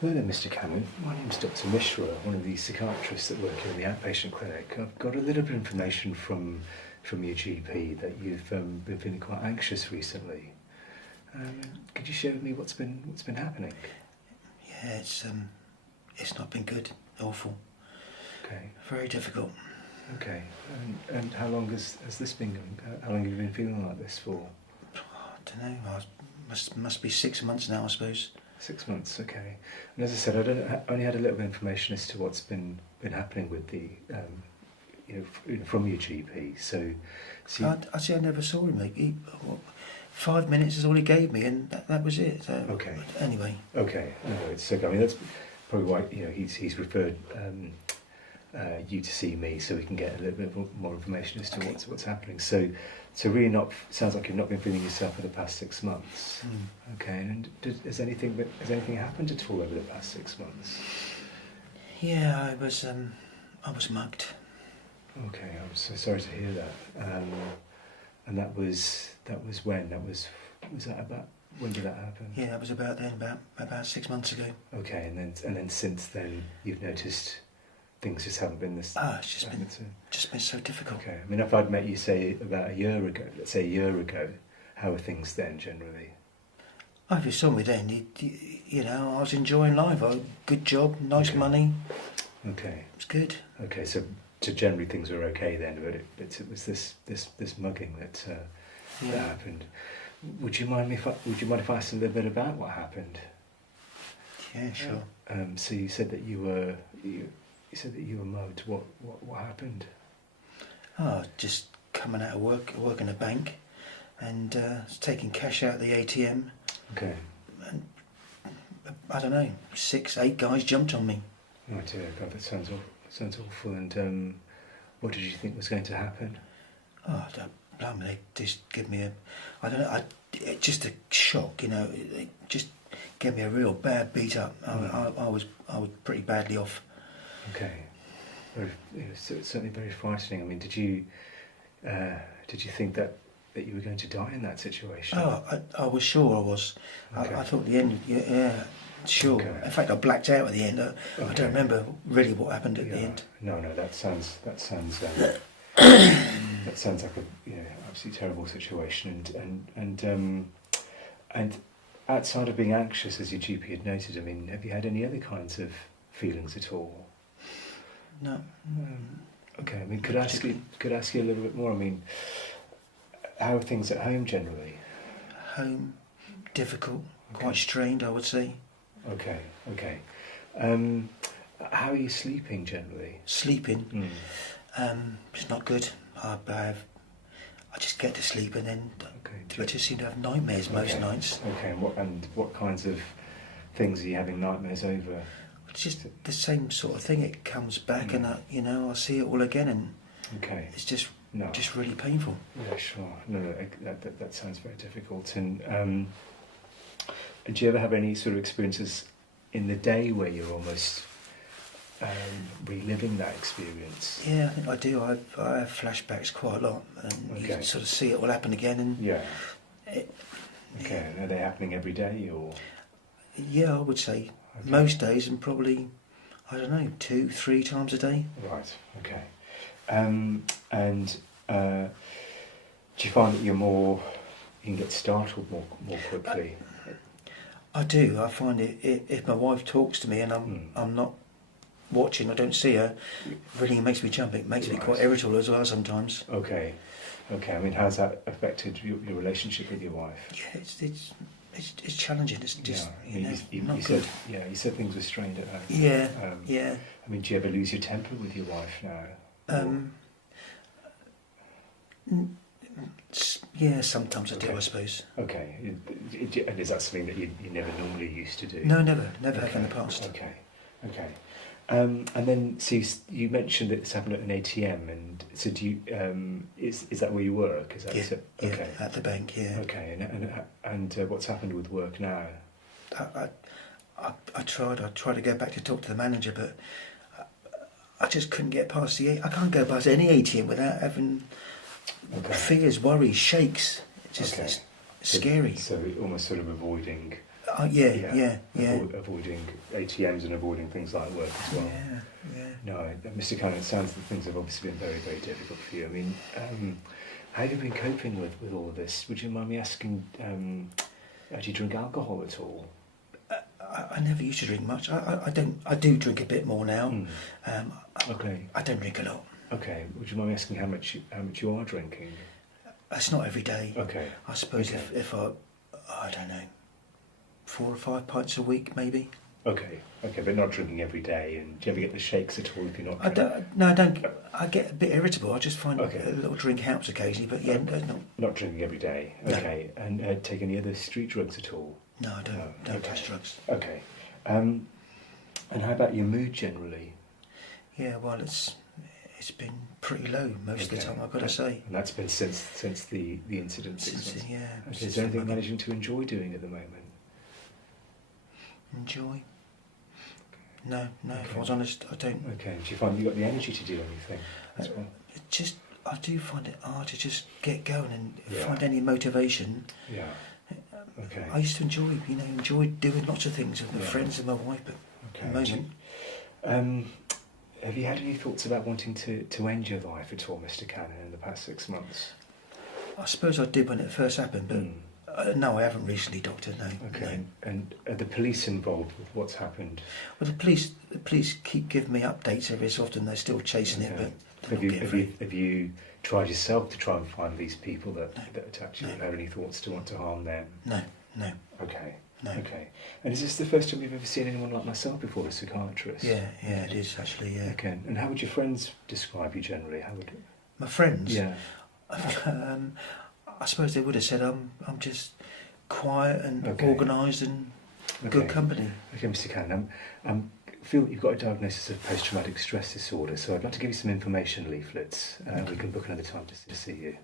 Hello there, Mr. Cameron. My name's Dr. Mishra, one of the psychiatrists that work here in the outpatient clinic. I've got a little bit of information from your GP that you've been feeling quite anxious recently. Could you share with me what's been happening? Yeah, it's not been good. Awful. Okay. Very difficult. Okay. And how long has this been going? How long have you been feeling like this for? I don't know. Must be 6 months now, I suppose. 6 months. Okay. And as I said, I only had a little bit of information as to what's been happening with the from your GP. So I never saw him. 5 minutes is all he gave me, and that was it. So, okay. Anyway. Okay. So I mean, that's probably why he's referred you to see me, so we can get a little bit more information as to what's happening. So really, sounds like you've not been feeling yourself for the past 6 months. Okay. And has anything happened at all over the past 6 months? Yeah, I was mugged. Okay, I'm so sorry to hear that. And that was when? When did that happen? Yeah, that was about 6 months ago. Okay, and then since then you've noticed things just haven't been this. It's just been so difficult. Okay, I mean, if I'd met you say about a year ago, let's say a year ago, how were things then generally? Oh, if you saw me then, you know, I was enjoying life. Good job, nice money. Okay. It's good. Okay, so generally things were okay then, but it was this mugging that happened. Would you mind if I asked a little bit about what happened? Yeah, sure. So you said that you were mugged. What happened? Oh, just coming out of work in a bank, and taking cash out of the ATM. Okay. And I don't know, 6, 8 guys jumped on me. Oh dear God, that sounds awful. And what did you think was going to happen? Oh, blimey, they just give me just a shock, you know. It just gave me a real bad beat up. I was pretty badly off. Okay. Certainly very frightening. I mean, did you think that you were going to die in that situation? Oh, I was sure I was. Okay. I thought the end, yeah, sure. Okay. In fact, I blacked out at the end. I don't remember really what happened at the end. No, that sounds that sounds like a absolutely terrible situation. And outside of being anxious, as your GP had noted, I mean, have you had any other kinds of feelings at all? No. Okay. I mean, could I ask you a little bit more? I mean, how are things at home generally? Home, difficult, quite strained, I would say. Okay. How are you sleeping generally? Sleeping? It's not good. I just get to sleep and then I just seem to have nightmares most nights. Okay, and what kinds of things are you having nightmares over? It's just the same sort of thing. It comes back and I see it all again, and it's just really painful. Yeah, sure. No, that sounds very difficult. And do you ever have any sort of experiences in the day where you're almost reliving that experience? Yeah, I think I do. I have flashbacks quite a lot, and you can sort of see it all happen again. And Are they happening every day, or? Yeah, I would say most days, and probably 2, 3 times a day. Right. Okay. And do you find that you can get startled more quickly? I do. I find if my wife talks to me and I'm not watching, I don't see her, it really makes me jump. It makes me quite irritable as well sometimes. Okay. I mean, how's that affected your relationship with your wife? Yeah, it's challenging. It's just not good. Said, you said things were strained at home. Yeah. I mean, do you ever lose your temper with your wife now? Yeah, sometimes I do, I suppose. Okay. And is that something that you never normally used to do? No, never have in the past. Okay. And then, so you mentioned that this happened at an ATM, and so do you? Is that where you work? Is that okay? Yeah, at the bank. Yeah. Okay. And what's happened with work now? I tried to go back to talk to the manager, but I just couldn't get past I can't go past any ATM without having fears, worries, shakes. It's scary. So almost sort of avoiding Yeah. Avoiding ATMs and avoiding things like work as well. Yeah. No, Mr. Cannon, it sounds that things have obviously been very, very difficult for you. I mean, how have you been coping with all of this? Would you mind me asking, do you drink alcohol at all? I never used to drink much. I don't. I do drink a bit more now. Okay. I don't drink a lot. Okay. Would you mind me asking how much you are drinking? It's not every day. Okay. I suppose Okay. if I don't know, 4 or 5 pints a week maybe. Okay. Okay, but not drinking every day. And do you ever get the shakes at all if you're not? I don't. No, I don't. I get a bit irritable. I just find Okay. a little drink helps occasionally, but yeah, no. Not drinking every day. No. Okay. And take any other street drugs at all? No, I don't. No, Don't okay. touch drugs. Okay. And how about your mood generally? Yeah, well, it's been pretty low most of the time. I've got to say. And that's been since the incident. 6 Since, months. yeah. Okay. since Is there anything I'm you're managing to enjoy doing at the moment? enjoy? No. If I Okay. was honest, I don't. Okay. Do you find you got the energy to do anything as well? I do find it hard to just get going and Yeah. find any motivation. Yeah. Okay. I used to enjoy doing lots of things with my Yeah. friends and my wife, but at the Okay. moment, Have you had any thoughts about wanting to end your life at all, Mr. Cannon, in the past 6 months? I suppose I did when it first happened, but no, I haven't recently, Doctor. No. Okay. No. And are the police involved with what's happened? Well, the police keep giving me updates every so often. They're still chasing it, Okay. but Have you tried yourself to try and find these people that attacked you? No. Have you had any thoughts to want to harm them? No. Okay. No. Okay. And is this the first time you've ever seen anyone like myself before, a psychiatrist? Yeah, it is actually. Yeah. Okay. And how would your friends describe you generally? How would? My friends. Yeah. I suppose they would have said I'm just quiet and Okay. organised and good company. Okay, Mr. Cannon. I feel that you've got a diagnosis of post-traumatic stress disorder, so I'd like to give you some information leaflets. We can book another time to see you.